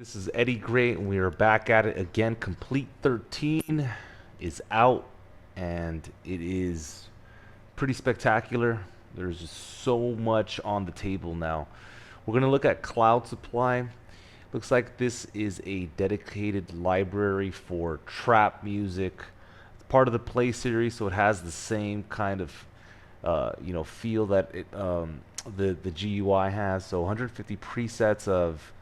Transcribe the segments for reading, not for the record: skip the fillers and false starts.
This is Eddie Gray, and we are back at it again. Complete 13 is out, and it is pretty spectacular. There's just so much on the table now. We're going to look at Cloud Supply. Looks like this is a dedicated library for trap music. It's part of the Play series, so it has the same kind of feel that the GUI has. So 150 presets of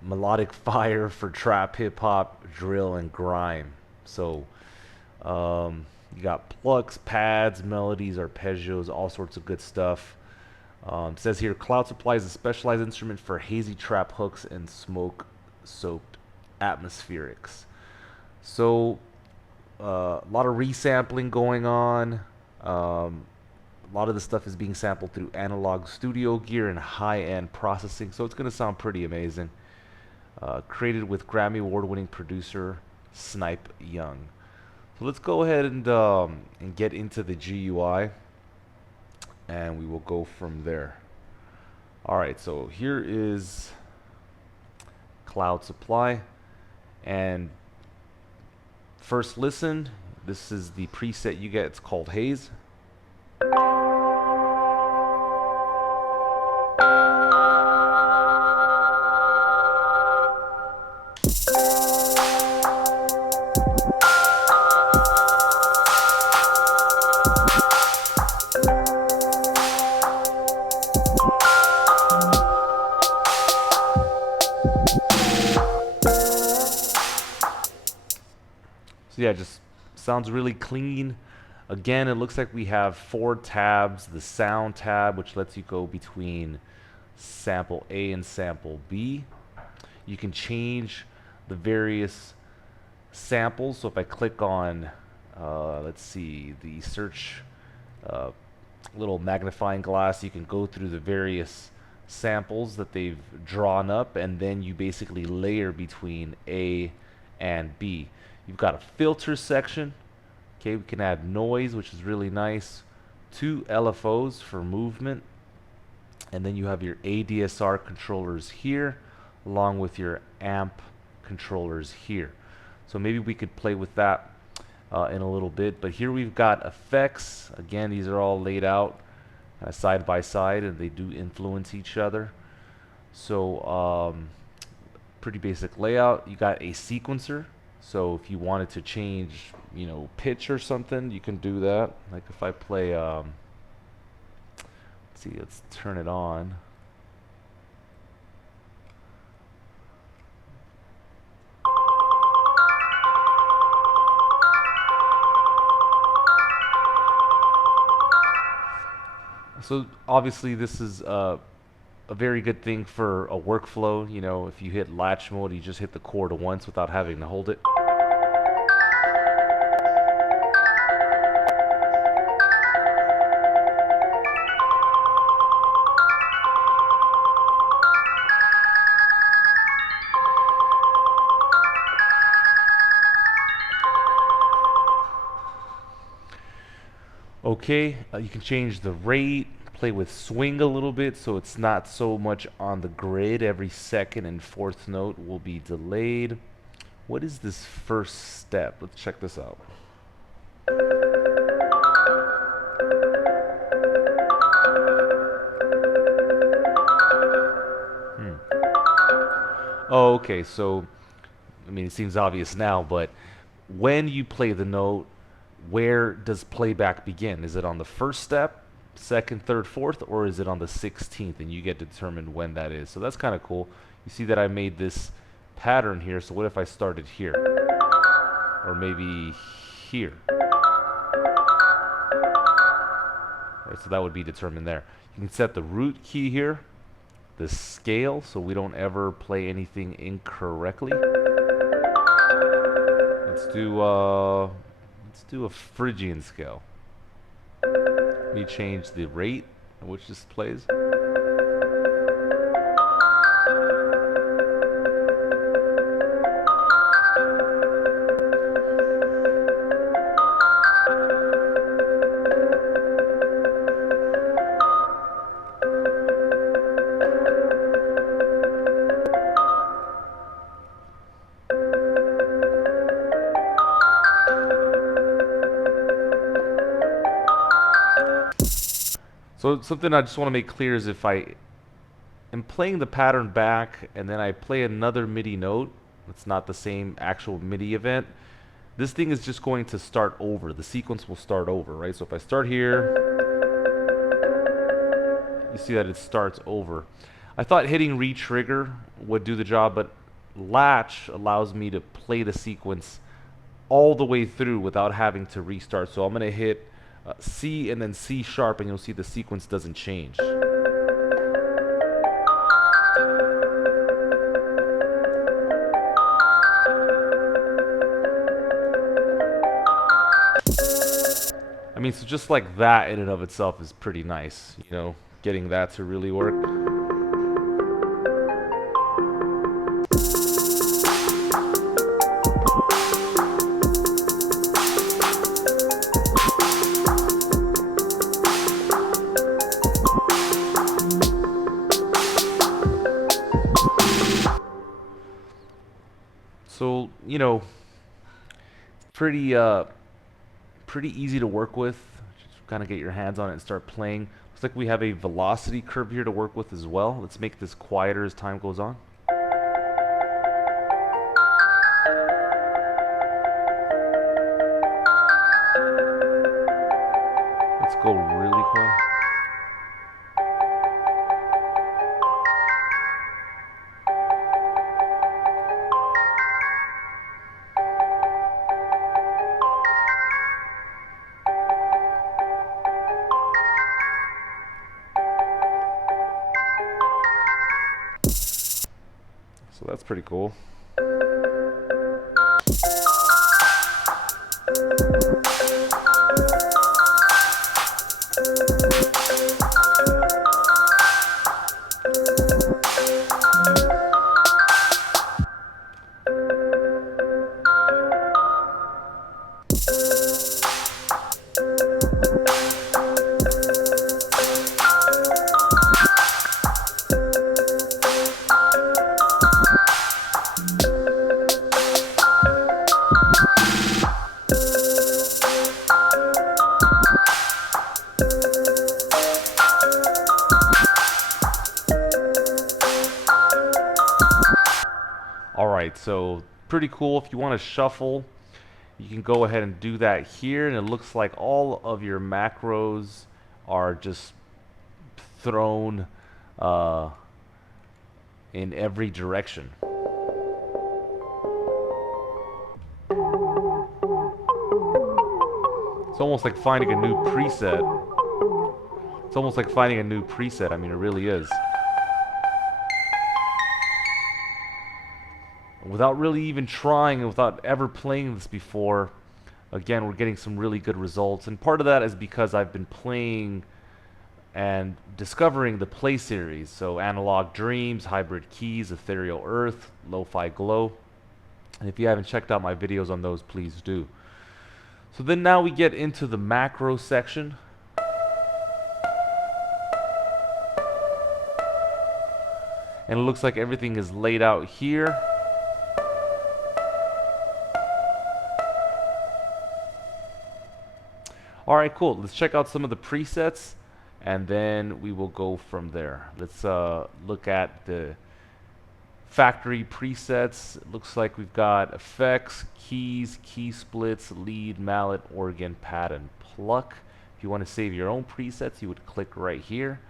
melodic fire for trap, hip hop, drill, and grime. So you got plucks, pads, melodies, arpeggios, all sorts of good stuff. It says here, Cloud Supply is a specialized instrument for hazy trap hooks and smoke-soaked atmospherics. So a lot of resampling going on. A lot of the stuff is being sampled through analog studio gear and high-end processing, so it's going to sound pretty amazing. Created with Grammy Award-winning producer Snipe Young. So let's go ahead and get into the GUI, and we will go from there. All right, so here is Cloud Supply, and first listen. This is the preset you get. It's called Haze. So yeah, just sounds really clean. Again, it looks like we have 4 tabs. The sound tab, which lets you go between sample A and sample B. You can change the various samples. So if I click on, let's see, the search little magnifying glass, you can go through the various samples that they've drawn up, and then you basically layer between A and B. You've got a filter section. Okay, we can add noise, which is really nice. 2 LFOs for movement. And then you have your ADSR controllers here, along with your amp controllers here. So maybe we could play with that in a little bit. But here we've got effects. Again, these are all laid out side by side, and they do influence each other. So pretty basic layout. You got a sequencer. So if you wanted to change, pitch or something, you can do that. Like if I play, let's see, let's turn it on. So obviously this is a very good thing for a workflow. If you hit latch mode, you just hit the chord once without having to hold it. Okay, you can change the rate, play with swing a little bit so it's not so much on the grid. Every second and fourth note will be delayed. What is this first step? Let's check this out. Oh, okay, so, it seems obvious now, but when you play the note, where does playback begin? Is it on the first step, second, third, fourth, or is it on the 16th? And you get to determine when that is. So that's kind of cool. You see that I made this pattern here. So what if I started here? Or maybe here? Right, so that would be determined there. You can set the root key here, the scale, so we don't ever play anything incorrectly. Let's do a Phrygian scale. Let me change the rate at which this plays. So something I just want to make clear is if I am playing the pattern back and then I play another MIDI note, it's not the same actual MIDI event, this thing is just going to start over. The sequence will start over, right? So if I start here, you see that it starts over. I thought hitting re-trigger would do the job, but latch allows me to play the sequence all the way through without having to restart. So I'm going to hit C and then C sharp, and you'll see the sequence doesn't change. I mean, so just like that in and of itself is pretty nice, you know, getting that to really work. So, you know, pretty easy to work with. Just kind of get your hands on it and start playing. Looks like we have a velocity curve here to work with as well. Let's make this quieter as time goes on. Let's go really quiet. So that's pretty cool. Alright, so pretty cool. If you want to shuffle, you can go ahead and do that here, and it looks like all of your macros are just thrown in every direction. It's almost like finding a new preset. It's almost like finding a new preset. I mean, it really is. Without really even trying and without ever playing this before, again, we're getting some really good results. And part of that is because I've been playing and discovering the Play series. So Analog Dreams, Hybrid Keys, Ethereal Earth, Lo-Fi Glow. And if you haven't checked out my videos on those, please do. So then now we get into the macro section. And it looks like everything is laid out here. Alright, cool. Let's check out some of the presets, and then we will go from there. Let's look at the factory presets. It looks like we've got effects, keys, key splits, lead, mallet, organ, pad, and pluck. If you want to save your own presets, you would click right here,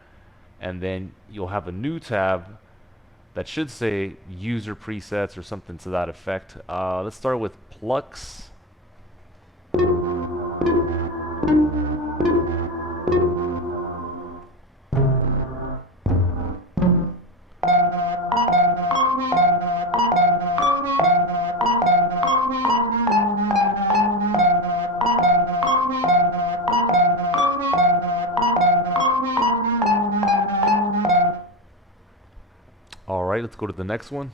and then you'll have a new tab that should say user presets or something to that effect. Let's start with plucks. Alright, let's go to the next one.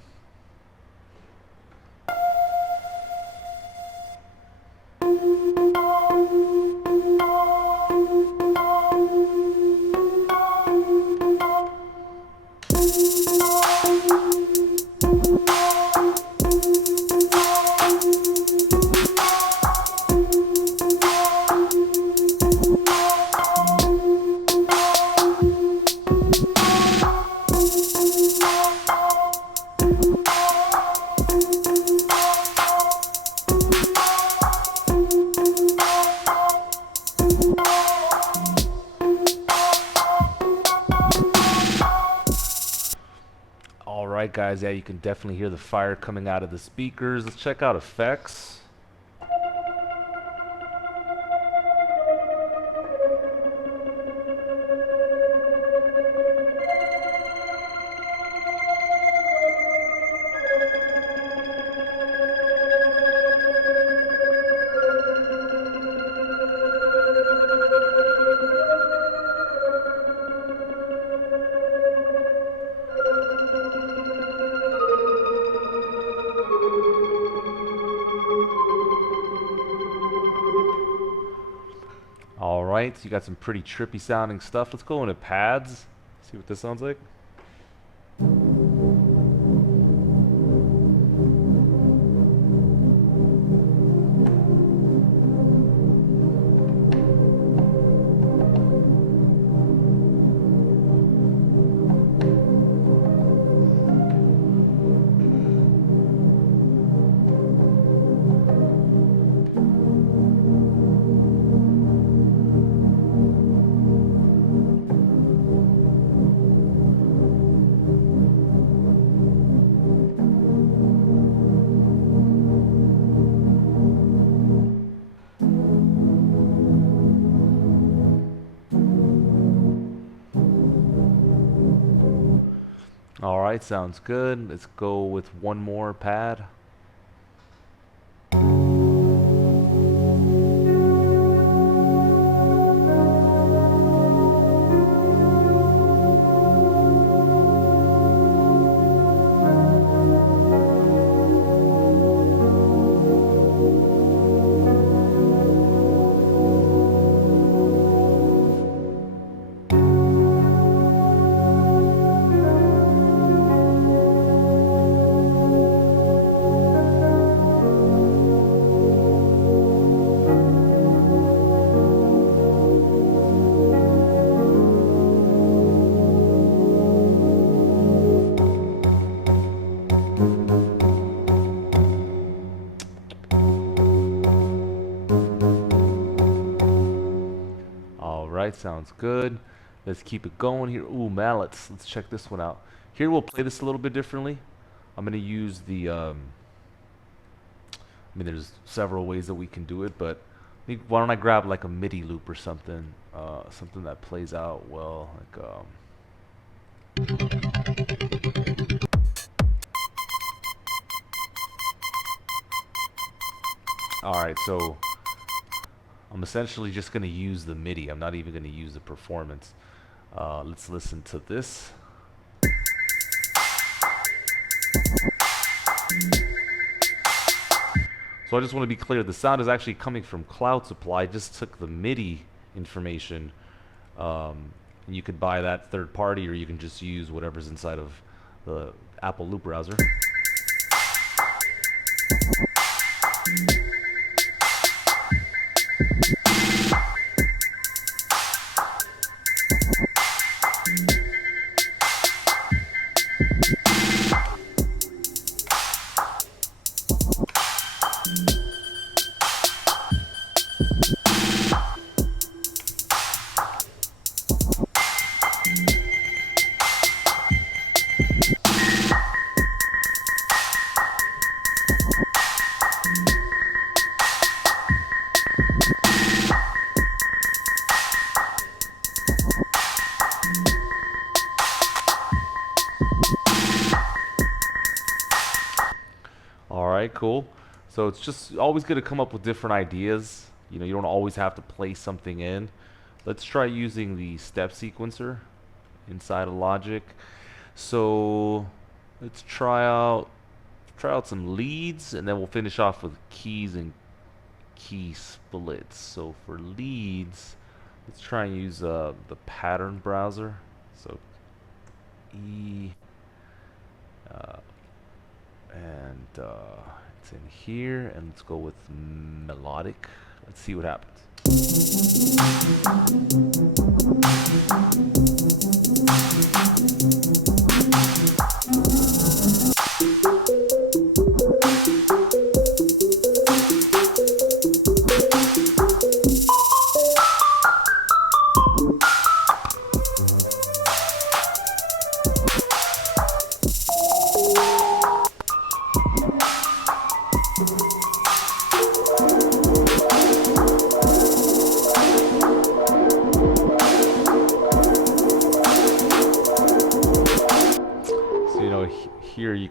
right, guys, yeah, you can definitely hear the fire coming out of the speakers. Let's check out effects. All right, so you got some pretty trippy sounding stuff. Let's go into pads, see what this sounds like. All right, sounds good. Let's go with one more pad. Alright, sounds good. Let's keep it going here. Ooh, mallets. Let's check this one out. Here we'll play this a little bit differently. I'm going to use the, I mean, there's several ways that we can do it, but why don't I grab like a MIDI loop or something, something that plays out well, like, Alright, so I'm essentially just going to use the MIDI. I'm not even going to use the performance. Let's listen to this. So I just want to be clear, the sound is actually coming from Cloud Supply. I just took the MIDI information. And you could buy that third party, or you can just use whatever's inside of the Apple Loop browser. Alright, cool. So it's just always going to come up with different ideas. You know, you don't always have to play something in. Let's try using the step sequencer inside of Logic. So let's try out some leads, and then we'll finish off with keys and key splits. So for leads, let's try and use the pattern browser. So E, and it's in here, and let's go with melodic. Let's see what happens.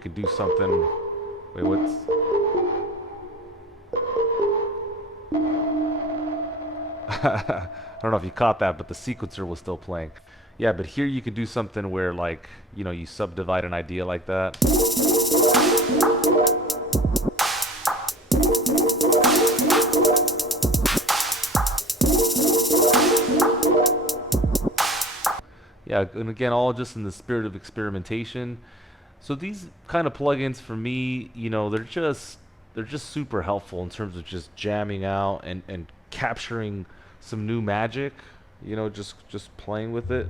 could do something. Wait, what's... I don't know if you caught that, but the sequencer was still playing. Yeah, but here you could do something where, like, you know, you subdivide an idea like that. Yeah, and again, all just in the spirit of experimentation. So these kind of plugins for me, you know, they're just super helpful in terms of just jamming out and capturing some new magic, you know, just playing with it.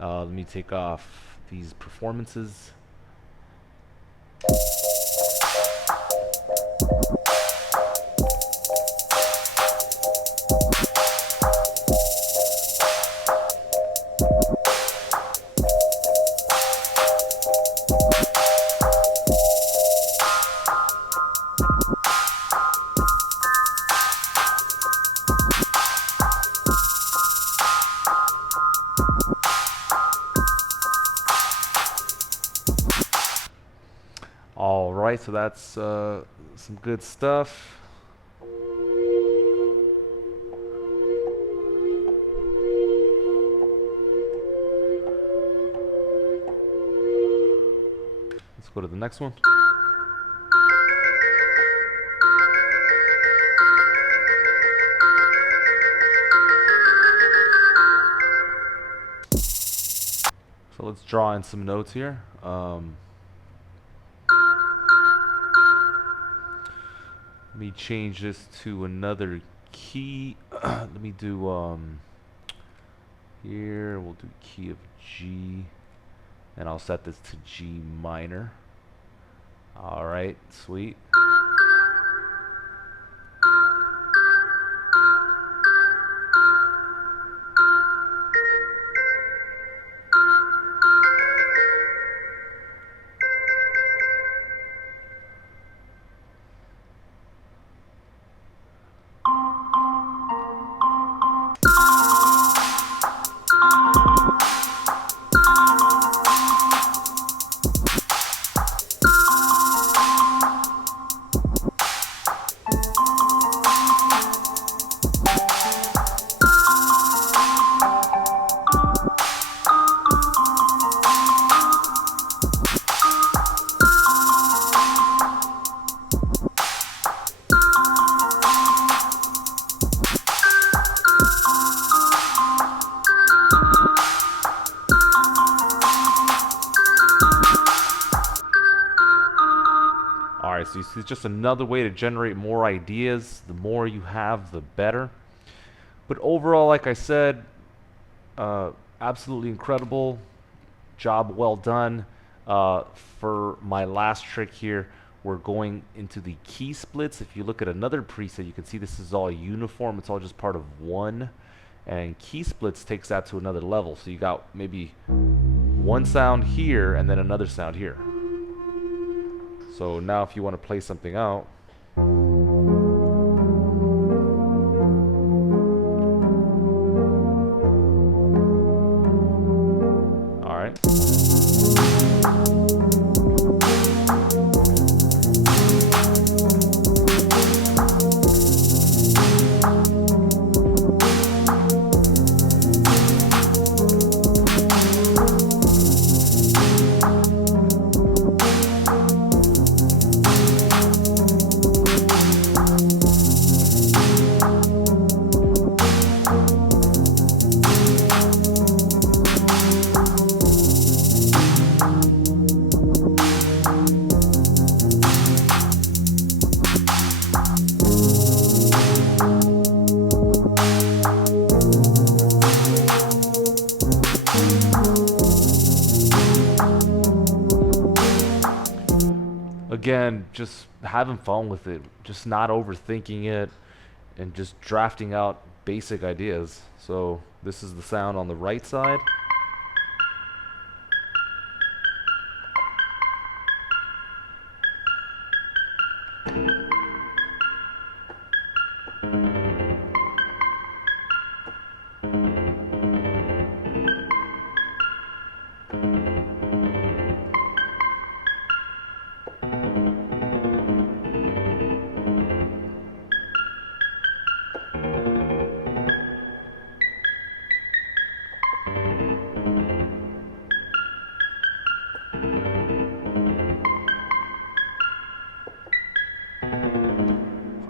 Let me take off these performances. All right, so that's some good stuff. Let's go to the next one. So let's draw in some notes here. Let me change this to another key. Let me do here, we'll do key of G, and I'll set this to G minor. All right, sweet. Alright, so you see, it's just another way to generate more ideas. The more you have, the better. But overall, like I said, absolutely incredible. Job well done. For my last trick here, we're going into the key splits. If you look at another preset, you can see this is all uniform. It's all just part of one. And key splits takes that to another level. So you got maybe one sound here and then another sound here. So now if you want to play something out, all right. again, just having fun with it, just not overthinking it, and just drafting out basic ideas. So this is the sound on the right side.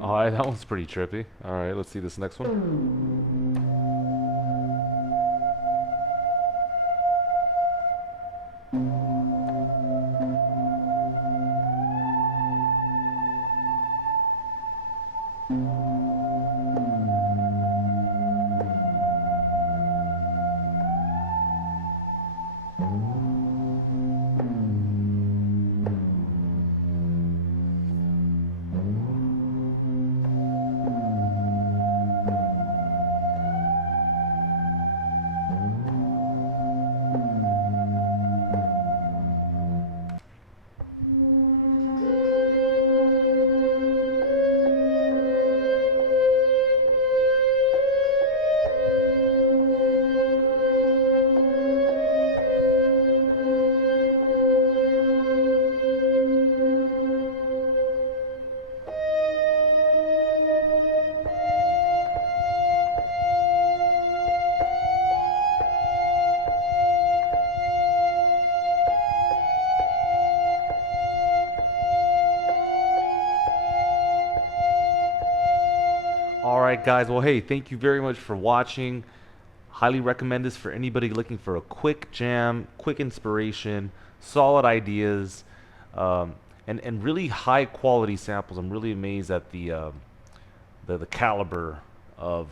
Alright, that one's pretty trippy. Alright, let's see this next one. Alright guys, well hey, thank you very much for watching. Highly recommend this for anybody looking for a quick jam, quick inspiration, solid ideas, and really high quality samples. I'm really amazed at the caliber of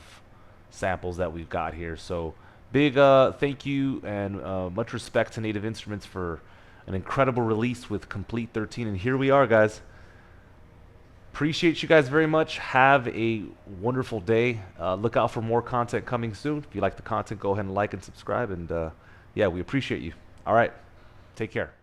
samples that we've got here. So big thank you and much respect to Native Instruments for an incredible release with Komplete 13. And here we are, guys. Appreciate you guys very much. Have a wonderful day. Look out for more content coming soon. If you like the content, go ahead and like and subscribe. And yeah, we appreciate you. All right. Take care.